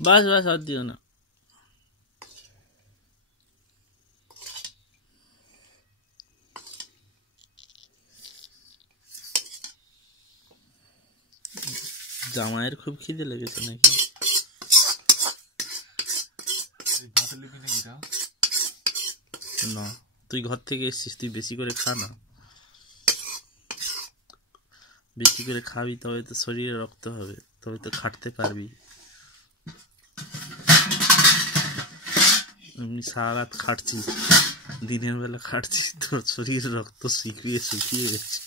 बस बस और दियो ना। জামাইয়ের খুব খিদে লেগেছে নাকি? না, তুই ঘর থেকে এসেছিস, তুই বেশি করে খা না। বেশি করে খাবি তবে তো শরীরে রক্ত হবে, তবে তো খাটতে পারবি। এমনি সারা রাত খাটছিস, দিনের বেলা খাটছিস, তোর শরীরে রক্ত শুকিয়ে শুকিয়ে গেছে।